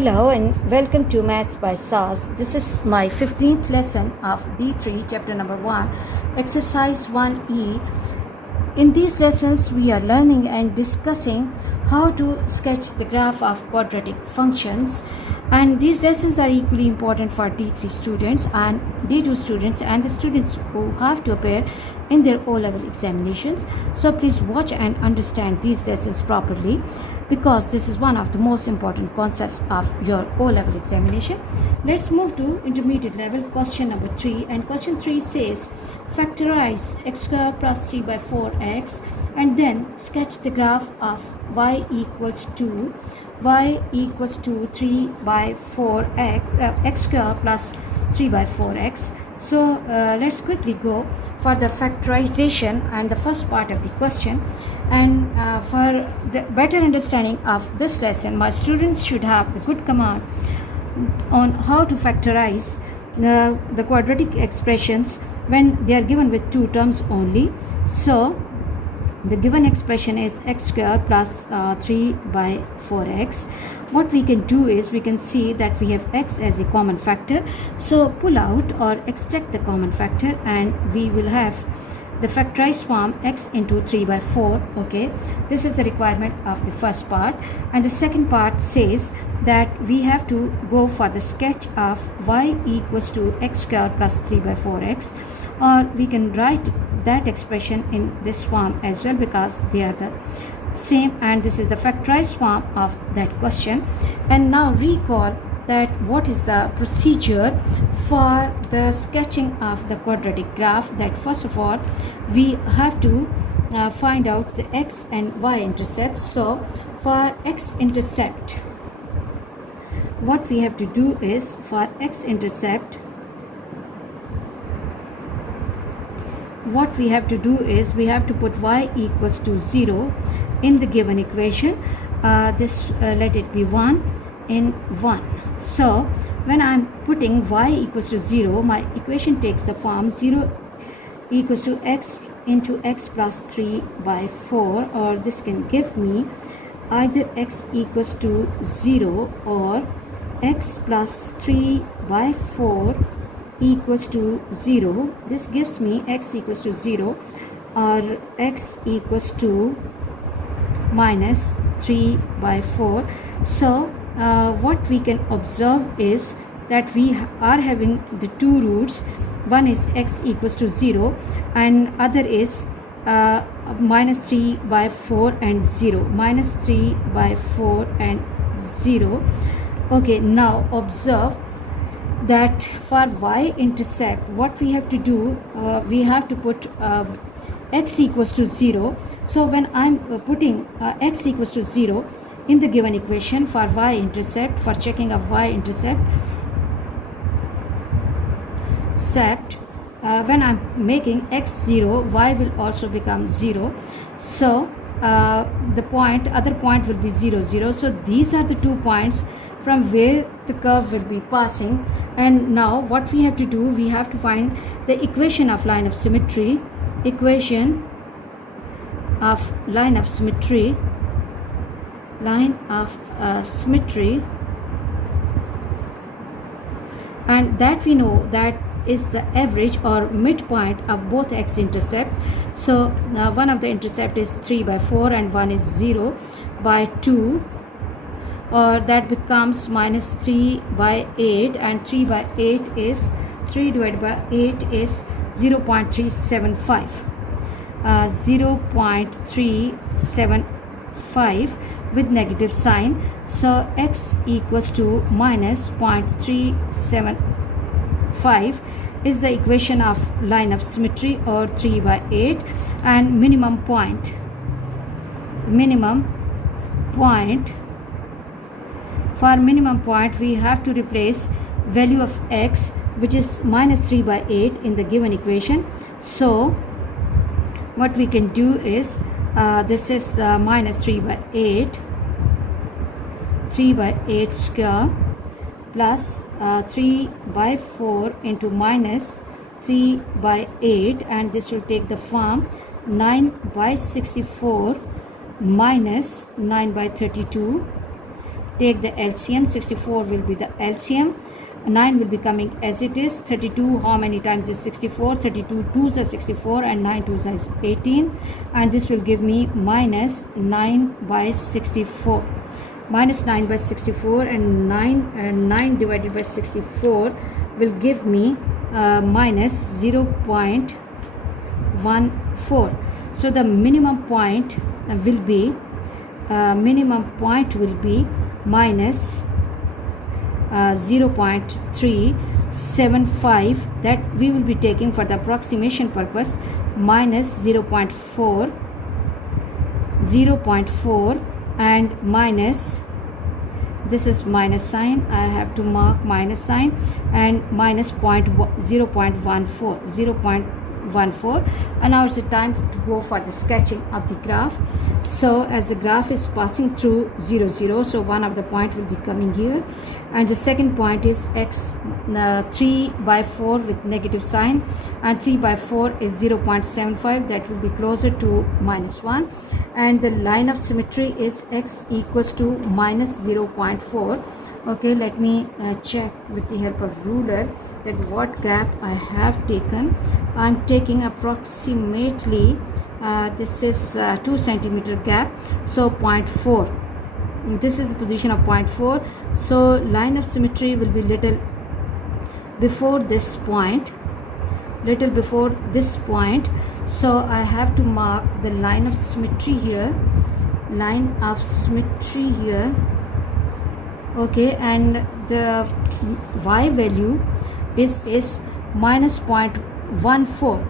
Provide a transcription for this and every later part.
Hello and welcome to Maths by SAS. This is my 15th lesson of D3 chapter number 1, exercise 1E. In these lessons we are learning and discussing how to sketch the graph of quadratic functions, and these lessons are equally important for D3 students and D2 students and the students who have to appear in their O-level examinations. So please watch and understand these lessons properly, because this is one of the most important concepts of your O-level examination. Let's move to intermediate level, question number 3. And question 3 says, factorize x square plus 3 by 4x and then sketch the graph of y equals to 3 by 4x x square plus 3 by 4x. So let's quickly go for the factorization and the first part of the question. And for the better understanding of this lesson, my students should have the good command on how to factorize the quadratic expressions when they are given with two terms only. So the given expression is x square plus 3 by 4x. What we can do is we can see that we have x as a common factor. So pull out or extract the common factor and we will have the factorized form x into 3 by 4. Okay, this is the requirement of the first part. And the second part says that we have to go for the sketch of y equals to x square plus 3 by 4x, or we can write that expression in this form as well because they are the same, and this is the factorized form of that question. And now recall that what is the procedure for the sketching of the quadratic graph. That first of all we have to find out the x and y intercepts. So for x intercept, what we have to do is, for x intercept, what we have to do is we have to put y equals to 0 in the given equation. Let it be 1 in 1. So when I'm putting y equals to 0, my equation takes the form 0 equals to x into x plus 3 by 4, or this can give me either x equals to 0 or x plus 3 by 4 equals to 0. This gives me x equals to 0 or x equals to minus 3 by 4. So what we can observe is that we are having the two roots. One is x equals to 0 and other is minus 3 by 4 and 0. Minus 3 by 4 and 0. Okay, now observe that for y intercept, what we have to do, we have to put x equals to 0. So when I'm putting x equals to 0 in the given equation for y intercept, for checking of y intercept, when I'm making x 0, y will also become 0. So the other point will be 0, 0. So these are the 2 points from where the curve will be passing. And now what we have to do, we have to find the equation of line of symmetry. Equation of line of symmetry. Line of symmetry, and that we know that is the average or midpoint of both x intercepts. So one of the intercept is 3 by 4 and one is 0 by 2, or that becomes minus 3 by 8, and 3 by 8 is 3 divided by 8 is 0.375. 0.375 with negative sign. So x equals to minus 0.375 is the equation of line of symmetry, or 3 by 8. And minimum point, for minimum point we have to replace value of x, which is minus 3 by 8 in the given equation. So what we can do is this is minus 3 by 8 square plus 3 by 4 into minus 3 by 8, and this will take the form 9 by 64 minus 9 by 32 take the LCM. 64 will be the LCM. 9 will be coming as it is. 32, how many times is 64? 32 2s are 64 and 9 2s is 18, and this will give me minus 9 by 64. Minus 9 by 64, and 9 divided by 64 will give me minus 0.14. So the minimum point will be minus 0.375, that we will be taking for the approximation purpose, minus 0.4, and minus, this is minus sign, I have to mark minus sign, and minus 0.14, and now it's the time to go for the sketching of the graph. So as the graph is passing through 0 0, so one of the point will be coming here, and the second point is x 3 by 4 with negative sign, and 3 by 4 is 0.75, that will be closer to minus 1, and the line of symmetry is x equals to minus 0.4. Okay, let me check with the help of ruler that what gap I have taken. I'm taking approximately this is 2 centimeter gap, so 0.4. This is the position of 0.4. So line of symmetry will be little before this point, so I have to mark the line of symmetry here, okay, and the y value is minus 0.14,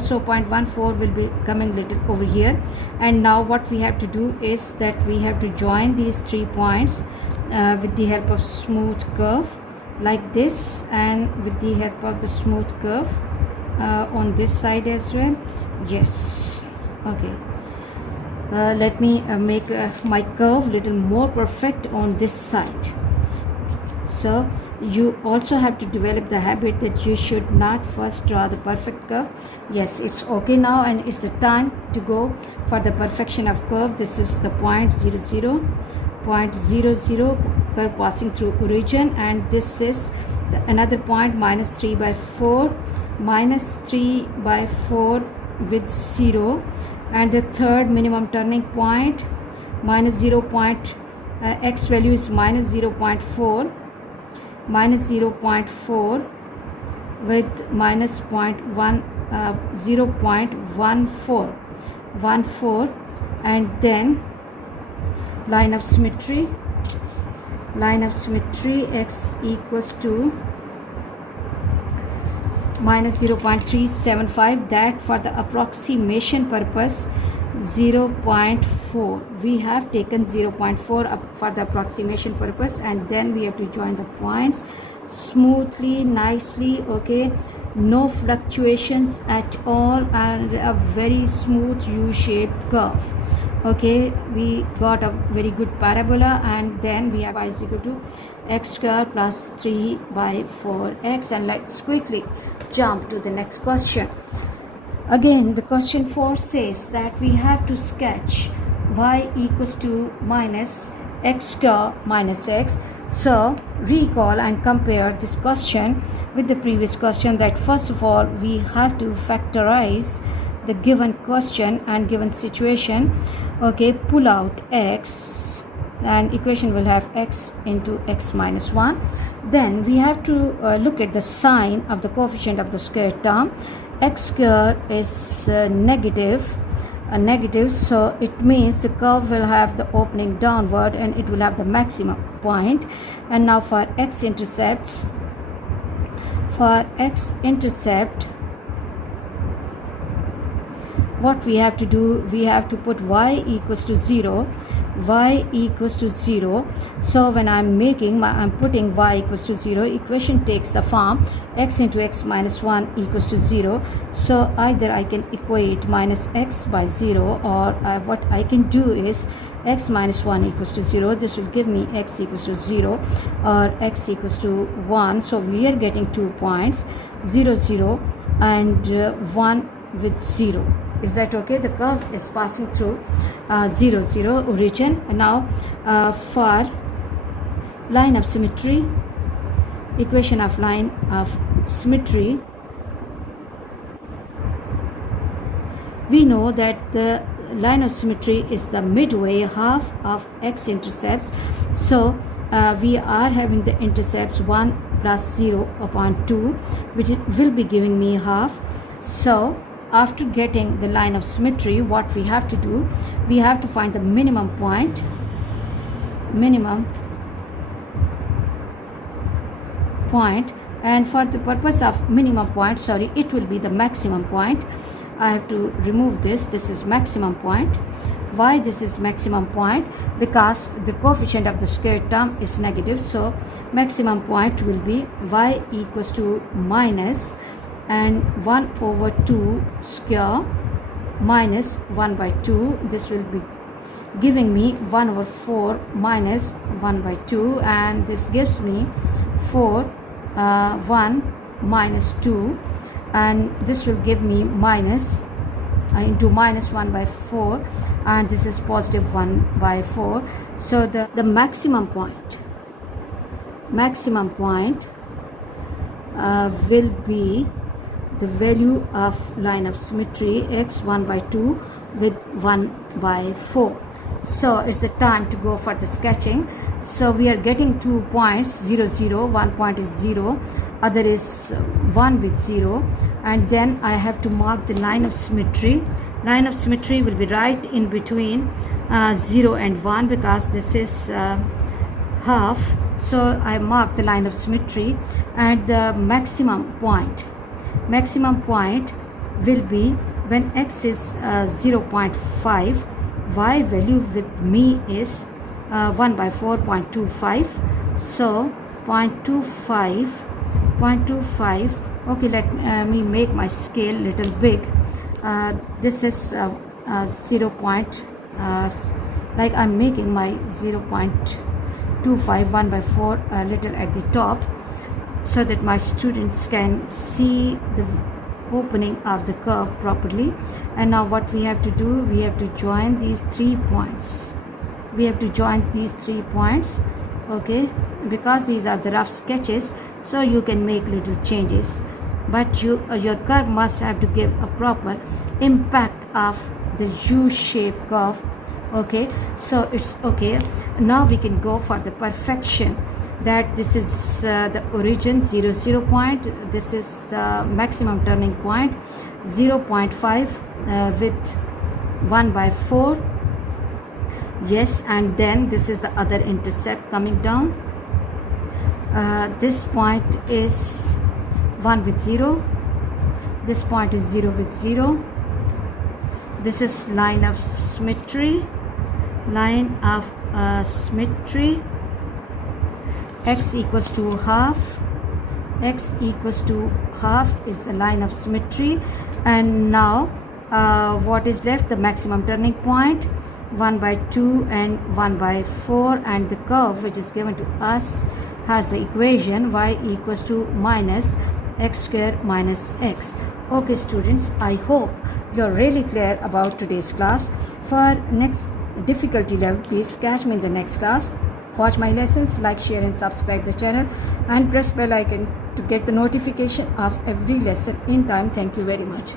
so 0.14 will be coming little over here. And now what we have to do is that we have to join these 3 points with the help of smooth curve like this, and with the help of the smooth curve on this side as well. Yes, okay. Let me make my curve little more perfect on this side. So you also have to develop the habit that you should not first draw the perfect curve. Yes, it's okay now, and it's the time to go for the perfection of curve. This is the point 0 0, curve passing through origin, and this is another point minus 3 by 4 with 0, and the third minimum turning point minus 0. X value is minus 0.4 with minus 0.14, and then line of symmetry x equals to minus 0.375, that for the approximation purpose 0.4, we have taken 0.4 up for the approximation purpose, and then we have to join the points smoothly, nicely. Okay, no fluctuations at all, and a very smooth U-shaped curve. Okay, we got a very good parabola, and then we have y is equal to x square plus 3 by 4x. And let's quickly jump to the next question. Again, the question 4 says that we have to sketch y equals to minus x square minus x. So recall and compare this question with the previous question, that first of all we have to factorize the given question and given situation. Okay, pull out x, and equation will have x into x minus 1. Then we have to look at the sign of the coefficient of the square term. X square is negative, so it means the curve will have the opening downward, and it will have the maximum point. And now for x intercepts, what we have to do, we have to put y equals to 0. So when I'm putting y equals to 0, equation takes the form x into x minus 1 equals to 0. So either I can equate minus x by 0, or what I can do is x minus 1 equals to 0. This will give me x equals to 0 or x equals to 1. So we are getting 2 points, 0 0 and 1 with 0. Is that okay? The curve is passing through 0, 0 origin. And now for line of symmetry, equation of line of symmetry, we know that the line of symmetry is the midway half of x-intercepts. So we are having the intercepts 1 plus 0 upon 2, which will be giving me half. So after getting the line of symmetry, what we have to do, we have to find the minimum point, and for the purpose of minimum point, sorry, it will be the maximum point. I have to remove this. This is maximum point. Why this is maximum point? Because the coefficient of the square term is negative, so maximum point will be y equals to minus and 1 over 2 square minus 1 by 2. This will be giving me 1 over 4 minus 1 by 2, and this gives me 4 1 minus 2, and this will give me minus into minus 1 by 4, and this is positive 1 by 4. So the maximum point will be the value of line of symmetry x 1 by 2 with 1 by 4. So it's the time to go for the sketching. So we are getting 2 points, 0 0, one point is 0, other is 1 with 0, and then I have to mark the line of symmetry. Line of symmetry will be right in between 0 and 1, because this is half. So I mark the line of symmetry, and the maximum point will be when x is 0.5, y value with me is 1 by 4.25. So 0.25. Okay, let me make my scale little big. This is 0. Like I'm making my 0.25, 1 by 4 little at the top, so that my students can see the opening of the curve properly. And now what we have to do, we have to join these 3 points. Okay, because these are the rough sketches, so you can make little changes, but your curve must have to give a proper impact of the U-shaped curve. Okay, so it's okay. Now we can go for the perfection, that this is the origin 0 0 point, this is the maximum turning point 0.5 with 1 by 4. Yes, and then this is the other intercept coming down. This point is 1 with 0, this point is 0 with 0. This is line of symmetry, x equals to half, is the line of symmetry. And now what is left? The maximum turning point 1 by 2 and 1 by 4, and the curve which is given to us has the equation y equals to minus x square minus x. Okay students, I hope you're really clear about today's class. For next difficulty level, please catch me in the next class. Watch my lessons, like, share and subscribe the channel, and press bell icon to get the notification of every lesson in time. Thank you very much.